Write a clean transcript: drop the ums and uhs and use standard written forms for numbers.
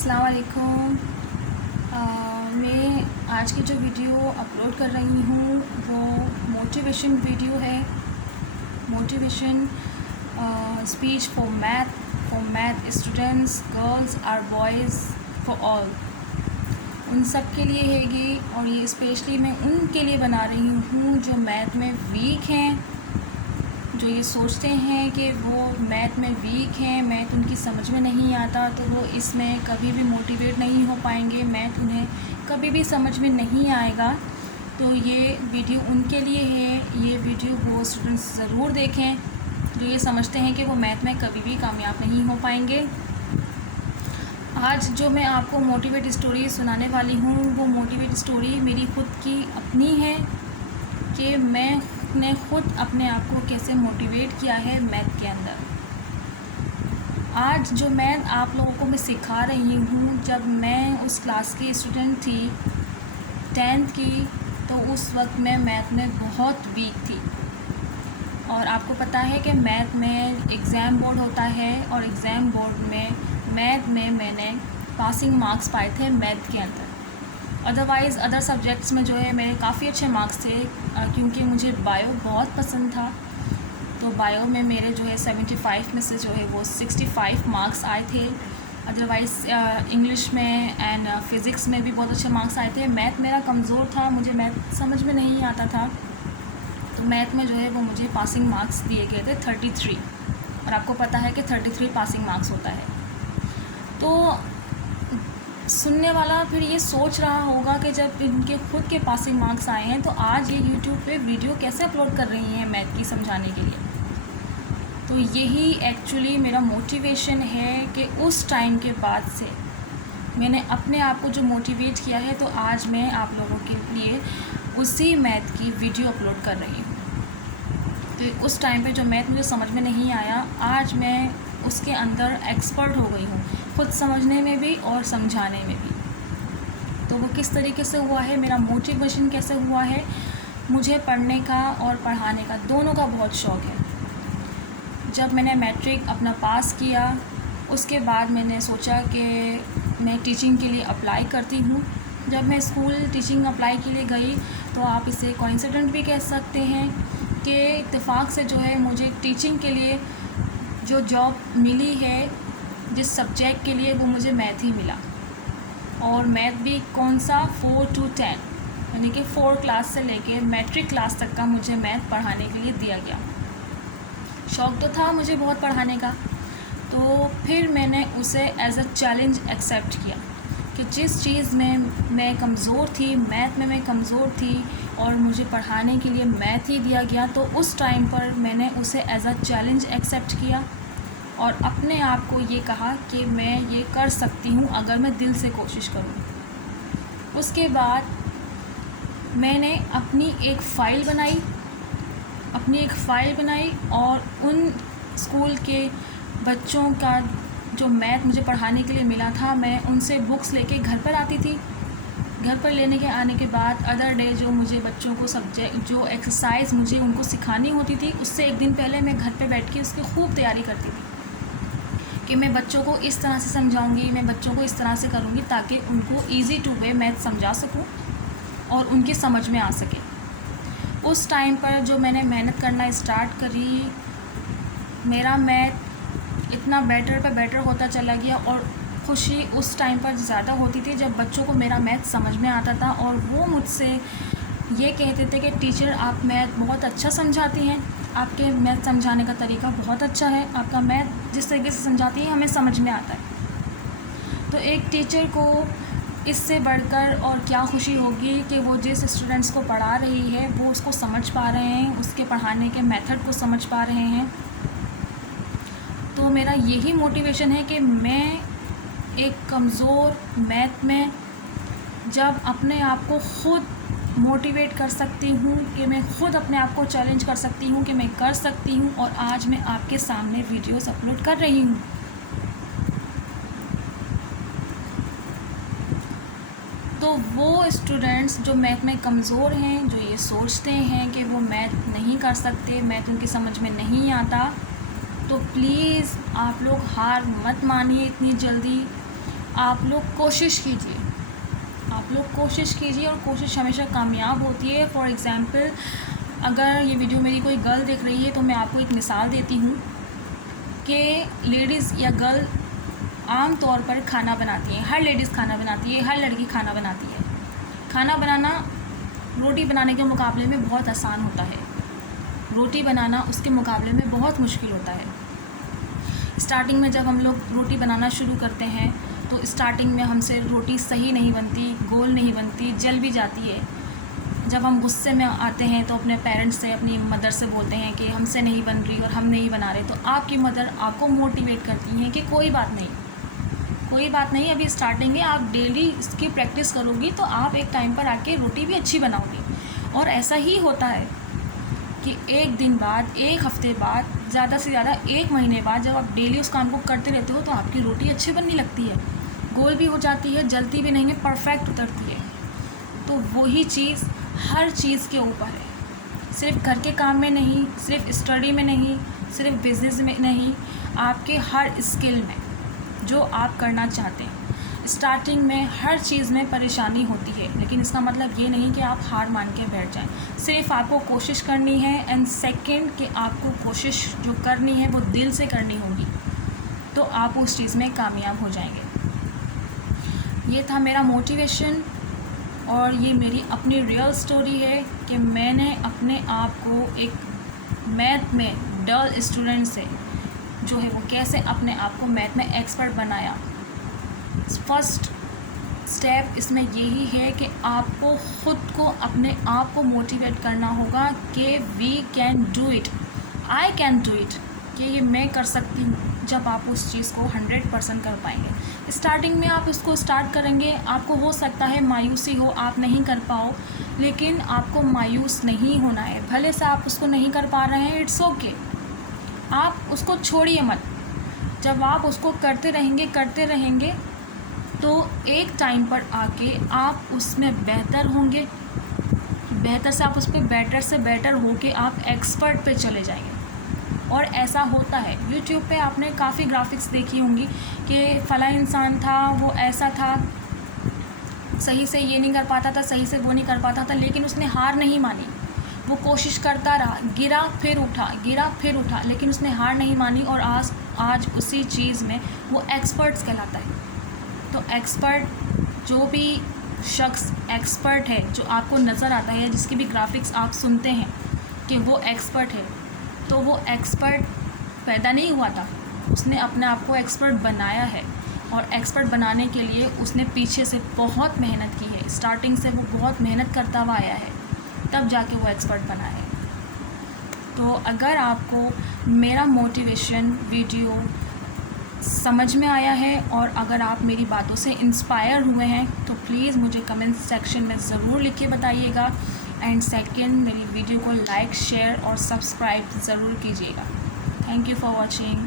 अस्सलाम वालेकुम। मैं आज की जो वीडियो अपलोड कर रही हूँ वो मोटिवेशन वीडियो है। Motivation speech for math students, girls और बॉयज़, फॉर ऑल, उन सब के लिए हैगी। और ये स्पेशली मैं उनके लिए बना रही हूँ जो मैथ में वीक हैं, जो ये सोचते हैं कि वो मैथ में वीक हैं, मैथ उनकी समझ में नहीं आता, तो वो इसमें कभी भी मोटिवेट नहीं हो पाएंगे, मैथ उन्हें कभी भी समझ में नहीं आएगा। तो ये वीडियो उनके लिए है। ये वीडियो वो स्टूडेंट्स ज़रूर देखें जो ये समझते हैं कि वो मैथ में कभी भी कामयाब नहीं हो पाएंगे। आज जो मैं आपको मोटिवेट स्टोरी सुनाने वाली हूँ वो मोटिवेट स्टोरी मेरी ख़ुद की अपनी है कि मैंने ख़ुद अपने आप को कैसे मोटिवेट किया है मैथ के अंदर। आज जो मैथ आप लोगों को मैं सिखा रही हूँ, जब मैं उस क्लास की स्टूडेंट थी 10th की, तो उस वक्त मैं मैथ में बहुत वीक थी। और आपको पता है कि मैथ में एग्ज़ाम बोर्ड होता है और एग्ज़ाम बोर्ड में मैथ में मैंने पासिंग मार्क्स पाए थे मैथ के अंदर। अदरवाइज़ अदर सब्जेक्ट्स में जो है मेरे काफ़ी अच्छे मार्क्स थे, क्योंकि मुझे बायो बहुत पसंद था। तो बायो में मेरे जो है 75 में से जो है वो 65 मार्क्स आए थे। अदरवाइज़ इंग्लिश में एंड फ़िज़िक्स में भी बहुत अच्छे मार्क्स आए थे। मैथ मेरा कमज़ोर था, मुझे मैथ समझ में नहीं आता था, तो मैथ में जो है वो मुझे पासिंग मार्क्स दिए गए थे 33। और आपको पता है कि 33 पासिंग मार्क्स होता है। तो सुनने वाला फिर ये सोच रहा होगा कि जब इनके खुद के पासिंग मार्क्स आए हैं तो आज ये यूट्यूब पे वीडियो कैसे अपलोड कर रही हैं मैथ की समझाने के लिए। तो यही एक्चुअली मेरा मोटिवेशन है कि उस टाइम के बाद से मैंने अपने आप को जो मोटिवेट किया है, तो आज मैं आप लोगों के लिए उसी मैथ की वीडियो अपलोड कर रही हूँ। तो उस टाइम पे जो मैथ मुझे समझ में नहीं आया, आज मैं उसके अंदर एक्सपर्ट हो गई हूँ, खुद समझने में भी और समझाने में भी। तो वो किस तरीके से हुआ है, मेरा मोटिवेशन कैसे हुआ है, मुझे पढ़ने का और पढ़ाने का दोनों का बहुत शौक़ है। जब मैंने मैट्रिक अपना पास किया, उसके बाद मैंने सोचा कि मैं टीचिंग के लिए अप्लाई करती हूँ। जब मैं स्कूल टीचिंग अप्लाई के लिए गई, तो आप इसे कोइंसिडेंट भी कह सकते हैं कि इत्तेफाक से जो है मुझे टीचिंग के लिए जो जॉब मिली है, जिस सब्जेक्ट के लिए, वो मुझे मैथ ही मिला। और मैथ भी कौन सा, 4 to 10, यानी कि 4 क्लास से लेके मैट्रिक क्लास तक का मुझे मैथ पढ़ाने के लिए दिया गया। शौक़ तो था मुझे बहुत पढ़ाने का, तो फिर मैंने उसे एज़ अ चैलेंज एक्सेप्ट किया कि जिस चीज़ में मैं कमज़ोर थी, मैथ में मैं कमज़ोर थी और मुझे पढ़ाने के लिए मैथ ही दिया गया, तो उस टाइम पर मैंने उसे एज़ अ चैलेंज एक्सेप्ट किया और अपने आप को ये कहा कि मैं ये कर सकती हूँ अगर मैं दिल से कोशिश करूँ। उसके बाद मैंने अपनी एक फ़ाइल बनाई और उन स्कूल के बच्चों का जो मैथ मुझे पढ़ाने के लिए मिला था, मैं उनसे बुक्स लेके घर पर आती थी। घर पर लेने के आने के बाद अदर डे जो मुझे बच्चों को सब्जेक्ट, जो एक्सरसाइज मुझे उनको सिखानी होती थी, उससे एक दिन पहले मैं घर पे बैठ के उसकी खूब तैयारी करती थी कि मैं बच्चों को इस तरह से समझाऊंगी, मैं बच्चों को इस तरह से करूंगी ताकि उनको इजी टू वे मैथ समझा सकूं और उनकी समझ में आ सके। उस टाइम पर जो मैंने मेहनत करना स्टार्ट करी, मेरा मैथ इतना बेटर पे बेटर होता चला गया और खुशी उस टाइम पर ज़्यादा होती थी जब बच्चों को मेरा मैथ समझ में आता था और वो मुझसे ये कहते थे कि टीचर आप मैथ बहुत अच्छा समझाती हैं, आपके मैथ समझाने का तरीका बहुत अच्छा है, आपका मैथ जिस तरीके से समझाती है हमें समझ में आता है। तो एक टीचर को इससे बढ़कर और क्या खुशी होगी कि वो जिस स्टूडेंट्स को पढ़ा रही है वो उसको समझ पा रहे हैं, उसके पढ़ाने के मेथड को समझ पा रहे हैं। तो मेरा यही मोटिवेशन है कि मैं एक कमज़ोर मैथ में जब अपने आप को ख़ुद मोटिवेट कर सकती हूँ, कि मैं ख़ुद अपने आप को चैलेंज कर सकती हूँ कि मैं कर सकती हूँ, और आज मैं आपके सामने वीडियोस अपलोड कर रही हूँ। तो वो स्टूडेंट्स जो मैथ में कमज़ोर हैं, जो ये सोचते हैं कि वो मैथ नहीं कर सकते, मैथ उनकी समझ में नहीं आता, तो प्लीज़ आप लोग हार मत मानिए इतनी जल्दी। आप लोग कोशिश कीजिए, आप लोग कोशिश कीजिए, और कोशिश हमेशा कामयाब होती है। फॉर एग्ज़ाम्पल, अगर ये वीडियो मेरी कोई गर्ल देख रही है तो मैं आपको एक मिसाल देती हूँ कि लेडीज़ या गर्ल आम तौर पर खाना बनाती हैं। हर लेडीज़ खाना बनाती है, हर लड़की खाना बनाती है। खाना बनाना रोटी बनाने के मुकाबले में बहुत आसान होता है, रोटी बनाना उसके मुकाबले में बहुत मुश्किल होता है। स्टार्टिंग में जब हम लोग रोटी बनाना शुरू करते हैं तो स्टार्टिंग में हमसे रोटी सही नहीं बनती, गोल नहीं बनती, जल भी जाती है। जब हम गुस्से में आते हैं तो अपने पेरेंट्स से, अपनी मदर से बोलते हैं कि हमसे नहीं बन रही और हम नहीं बना रहे, तो आपकी मदर आपको मोटिवेट करती हैं कि कोई बात नहीं, कोई बात नहीं, अभी स्टार्टिंग है, आप डेली इसकी प्रैक्टिस करोगी तो आप एक टाइम पर आके रोटी भी अच्छी बनाओगी। और ऐसा ही होता है कि एक दिन बाद, एक हफ्ते बाद, ज़्यादा से ज़्यादा एक महीने बाद जब आप डेली उस काम को करते रहते हो तो आपकी रोटी अच्छी बनने लगती है, गोल भी हो जाती है, जलती भी नहीं है, परफेक्ट उतरती है। तो वही चीज़ हर चीज़ के ऊपर है, सिर्फ घर के काम में नहीं, सिर्फ स्टडी में नहीं, सिर्फ बिज़नेस में नहीं, आपके हर स्किल में जो आप करना चाहते हैं। स्टार्टिंग में हर चीज़ में परेशानी होती है, लेकिन इसका मतलब ये नहीं कि आप हार मान के बैठ जाएं। सिर्फ आपको कोशिश करनी है, एंड सेकंड कि आपको कोशिश जो करनी है वो दिल से करनी होगी, तो आप उस चीज़ में कामयाब हो जाएंगे। ये था मेरा मोटिवेशन, और ये मेरी अपनी रियल स्टोरी है कि मैंने अपने आप को एक मैथ में डल स्टूडेंट से जो है वो कैसे अपने आप को मैथ में एक्सपर्ट बनाया। फर्स्ट स्टेप इसमें यही है कि आपको ख़ुद को, अपने आप को मोटिवेट करना होगा कि we can do it, I can do it, कि ये मैं कर सकती हूँ। जब आप उस चीज़ को 100% कर पाएंगे, स्टार्टिंग में आप उसको स्टार्ट करेंगे, आपको हो सकता है मायूसी हो, आप नहीं कर पाओ, लेकिन आपको मायूस नहीं होना है। भले से आप उसको नहीं कर पा रहे हैं, इट्स ओके, आप उसको छोड़िए मत। जब आप उसको करते रहेंगे तो एक टाइम पर आके आप उसमें बेहतर होंगे, बेहतर से आप उस पर बेटर से बेटर होके आप एक्सपर्ट पे चले जाएंगे। और ऐसा होता है, यूट्यूब पे आपने काफ़ी ग्राफिक्स देखी होंगी कि फला इंसान था, वो ऐसा था, सही से ये नहीं कर पाता था, सही से वो नहीं कर पाता था, लेकिन उसने हार नहीं मानी, वो कोशिश करता रहा, गिरा फिर उठा, गिरा फिर उठा, लेकिन उसने हार नहीं मानी, और आज उसी चीज़ में वो एक्सपर्ट्स कहलाता है। तो एक्सपर्ट, जो भी शख्स एक्सपर्ट है, जो आपको नज़र आता है, जिसकी भी ग्राफिक्स आप सुनते हैं कि वो एक्सपर्ट है, तो वो एक्सपर्ट पैदा नहीं हुआ था, उसने अपने आप को एक्सपर्ट बनाया है। और एक्सपर्ट बनाने के लिए उसने पीछे से बहुत मेहनत की है, स्टार्टिंग से वो बहुत मेहनत करता हुआ आया है, तब जाके वो एक्सपर्ट बना है। तो अगर आपको मेरा मोटिवेशन वीडियो समझ में आया है, और अगर आप मेरी बातों से इंस्पायर हुए हैं, तो प्लीज़ मुझे कमेंट सेक्शन में ज़रूर लिख के बताइएगा। एंड सेकंड, मेरी वीडियो को लाइक, शेयर और सब्सक्राइब ज़रूर कीजिएगा। Thank you for watching.